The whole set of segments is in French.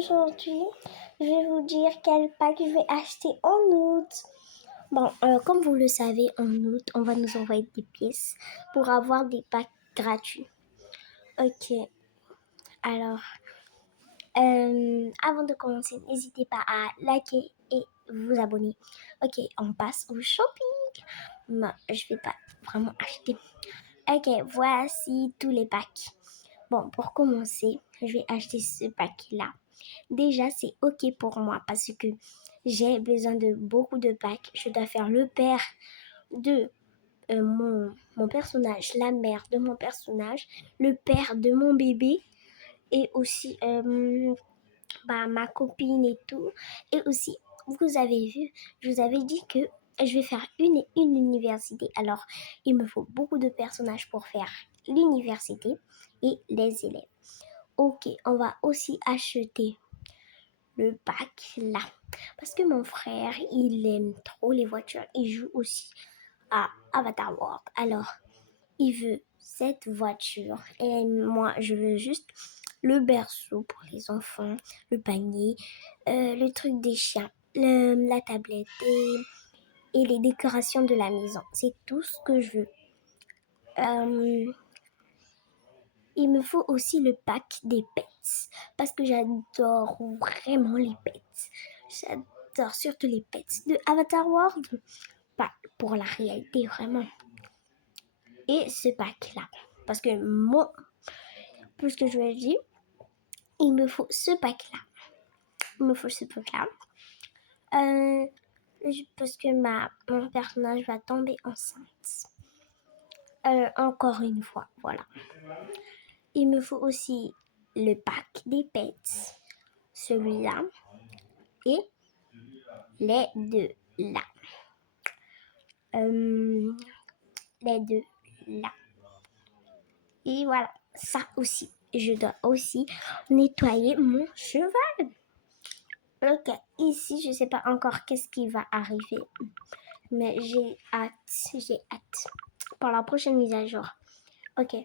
Aujourd'hui, je vais vous dire quel pack je vais acheter en août. Bon, comme vous le savez, en août, on va nous envoyer des pièces pour avoir des packs gratuits. Ok, alors, avant de commencer, n'hésitez pas à liker et vous abonner. Ok, on passe au shopping. Non, je vais pas vraiment acheter. Ok, voici tous les packs. Bon, pour commencer, je vais acheter ce pack-là. Déjà, c'est OK pour moi parce que j'ai besoin de beaucoup de packs. Je dois faire le père de mon personnage, la mère de mon personnage, le père de mon bébé et aussi ma copine et tout. Et aussi, vous avez vu, je vous avais dit que je vais faire une université. Alors, il me faut beaucoup de personnages pour faire l'université et les élèves. Ok, on va aussi acheter le pack là. Parce que mon frère, il aime trop les voitures. Il joue aussi à Avatar World. Alors, il veut cette voiture. Et moi, je veux juste le berceau pour les enfants, le panier, le truc des chiens, la tablette et les décorations de la maison. C'est tout ce que je veux. Il me faut aussi le pack des pets parce que j'adore vraiment les pets. J'adore surtout les pets de Avatar World. Pas pour la réalité vraiment. Et ce pack-là. Parce que moi, puisque je l'ai dit, il me faut ce pack-là. Il me faut ce pack-là. Parce que mon personnage va tomber enceinte. Encore une fois, voilà. Il me faut aussi le pack des pets. Celui-là. Et les deux là. Les deux là. Et voilà, ça aussi. Je dois aussi nettoyer mon cheval. Ok, ici, je sais pas encore qu'est-ce qui va arriver. Mais j'ai hâte. Pour la prochaine mise à jour. Ok.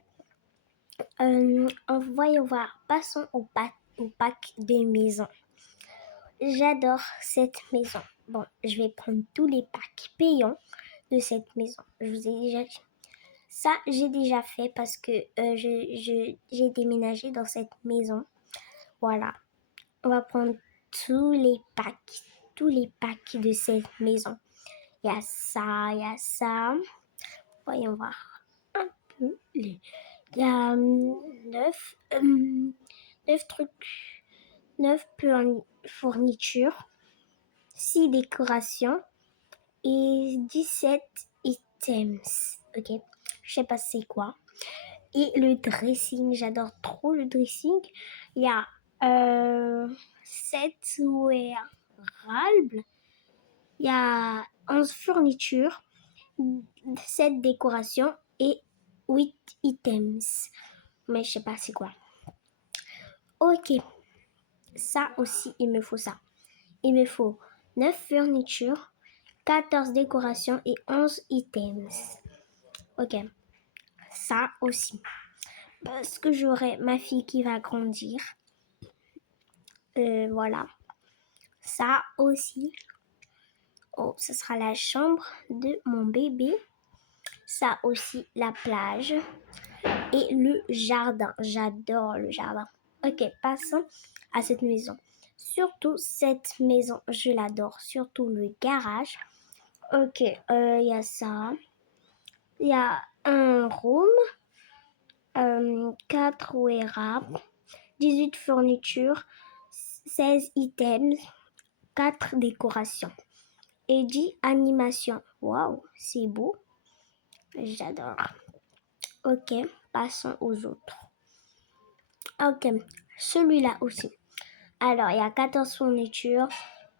Voyons voir. Passons au pack des maisons. J'adore cette maison. Bon, je vais prendre tous les packs payants de cette maison. Je vous ai déjà dit. Ça, j'ai déjà fait parce que j'ai déménagé dans cette maison. Voilà. On va prendre tous les packs de cette maison. Il y a ça, il y a ça. Voyons voir un peu. Il y a 9 trucs, 9 fournitures, 6 décorations et 17 items. Ok, je sais pas c'est quoi. Et le dressing, j'adore trop le dressing. Il y a 7 wearables. Il y a 11 fournitures, 7 décorations et 8 items. Mais je sais pas c'est quoi. Ok, ça aussi, il me faut ça. Il me faut 9 fournitures, 14 décorations et 11 items. Ok, ça aussi. Parce que j'aurai ma fille qui va grandir. Voilà. Ça aussi. Oh, ce sera la chambre de mon bébé. Ça aussi, la plage. Et le jardin. J'adore le jardin. Ok, passons à cette maison. Surtout cette maison, je l'adore. Surtout le garage. Ok, il y a ça. Il y a un room. 4 wearables. 18 fournitures. 16 items. 4 décorations. Et 10 animations. Waouh, c'est beau. J'adore. Ok, passons aux autres. Ok, celui-là aussi. Alors, il y a 14 fournitures,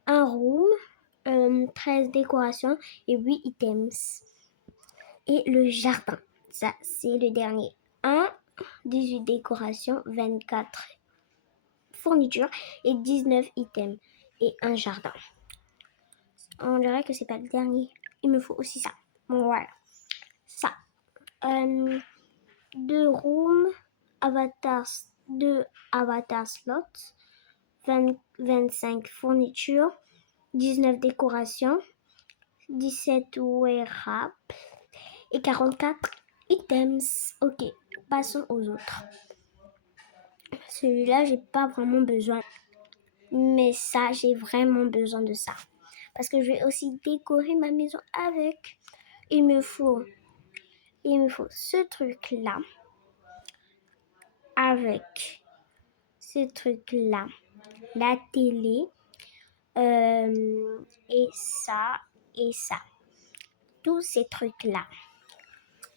un room, 13 décorations et 8 items. Et le jardin, ça c'est le dernier. 18 décorations, 24 fournitures et 19 items. Et un jardin. On dirait que c'est pas le dernier. Il me faut aussi ça. Voilà. Ça. 2 rooms, 2 avatar slots, 25 fournitures, 19 décorations, 17 wearables et 44 items. Ok, passons aux autres. Celui-là, j'ai pas vraiment besoin. Mais ça, j'ai vraiment besoin de ça. Parce que je vais aussi décorer ma maison avec. Il me faut ce truc-là. Avec ce truc-là. La télé. Et ça. Et ça. Tous ces trucs-là.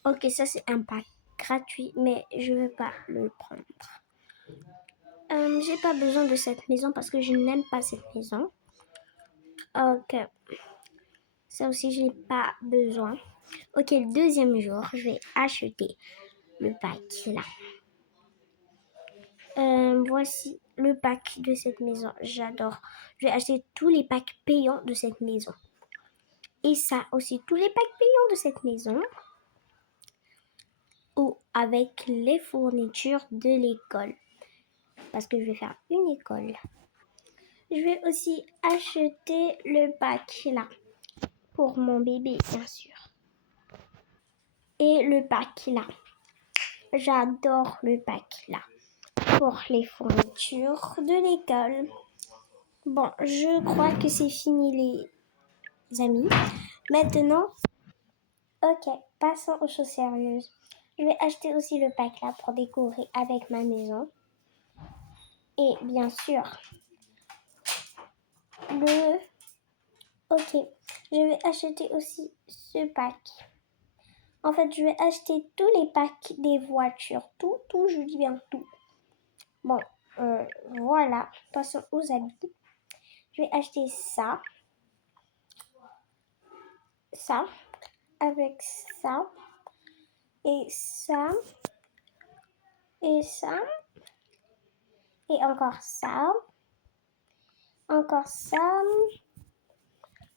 Ok, ça c'est un pack gratuit, mais je ne veux pas le prendre. J'ai pas besoin de cette maison parce que je n'aime pas cette maison. Ok. Ça aussi, je n'ai pas besoin. Ok, le deuxième jour, je vais acheter le pack là. Voici le pack de cette maison. J'adore. Je vais acheter tous les packs payants de cette maison. Et ça aussi, tous les packs payants de cette maison. Ou avec les fournitures de l'école. Parce que je vais faire une école. Je vais aussi acheter le pack là. Pour mon bébé, bien sûr. Et le pack là. J'adore le pack là. Pour les fournitures de l'école. Bon, je crois que c'est fini les amis. Maintenant, ok, passons aux choses sérieuses. Je vais acheter aussi le pack là pour décorer avec ma maison. Et bien sûr, ok, je vais acheter aussi ce pack. En fait, je vais acheter tous les packs des voitures. Tout, je dis bien tout. Bon, voilà, passons aux habits. Je vais acheter ça, avec ça, et ça, et ça, et encore ça,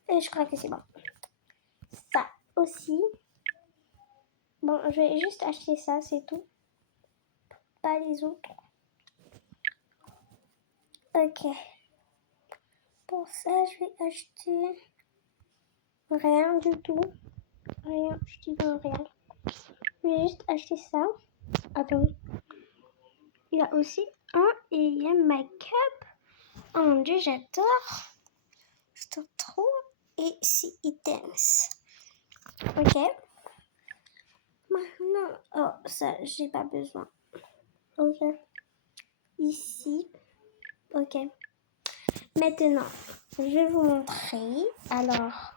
et je crois que c'est bon. Ça aussi. Bon, je vais juste acheter ça, c'est tout. Pas les autres. Ok. Pour ça, je vais acheter rien du tout. Rien, je dis bien rien. Je vais juste acheter ça. Attends. Il y a aussi un AM make-up. Oh mon dieu, j'adore. J'adore trop. Et 6 items. Ok. Maintenant, oh, ça, j'ai pas besoin. Ok. Ici. Ok. Maintenant, je vais vous montrer. Alors,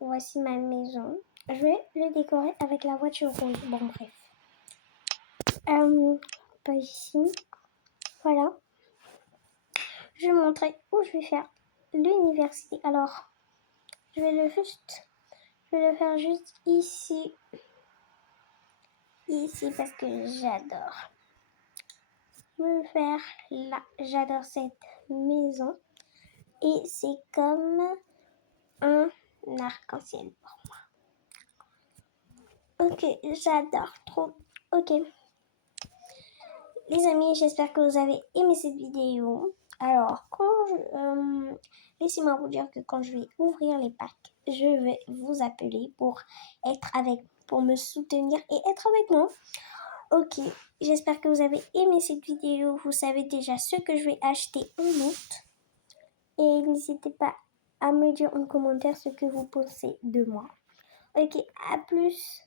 voici ma maison. Je vais le décorer avec la voiture rouge. Bon, bref. Pas ici. Voilà. Je vais montrer où je vais faire l'université. Alors, je vais le faire juste ici. Ici parce que j'adore. Je vais le faire là. J'adore cette maison. Et c'est comme un arc-en-ciel pour moi. Ok, j'adore trop. Ok. Les amis, j'espère que vous avez aimé cette vidéo. Alors, laissez-moi vous dire que quand je vais ouvrir les packs, je vais vous appeler pour me soutenir et être avec moi. Ok, j'espère que vous avez aimé cette vidéo. Vous savez déjà ce que je vais acheter en août. Et n'hésitez pas à me dire en commentaire ce que vous pensez de moi. Ok, à plus.